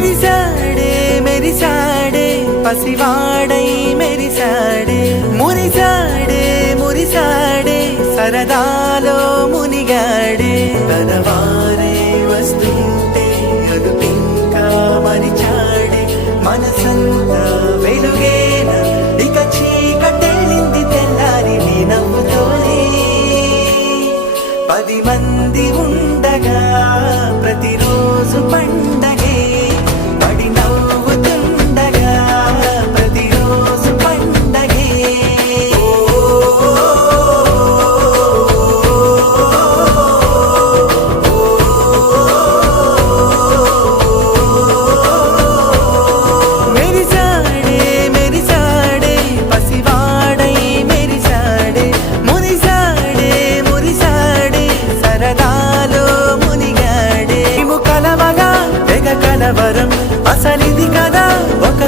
మెరిసాడే మెరిసాడే పసివాడై మెరిసాడే మురిసాడే మురిసాడే సరదాలో మునిగాడే తనవారే వస్తుంటే అదుపింకా మరిచాడే మనసంతా వెలుగేన ఇక చీకటెళ్ళింది తెల్లారి నీ నవ్వుతోనే 10 మంది ఉండగా ప్రతిరోజు పండగే పడి నవ్వుతుండగా ప్రతిరోజు పండగే మెరిసాడే మెరిసాడే పసివాడై మెరిసాడే మురిసాడే మురిసాడే సరదాలో మునిగాడే కలవగా తెగ కలవరం అసలిది కదా ఒక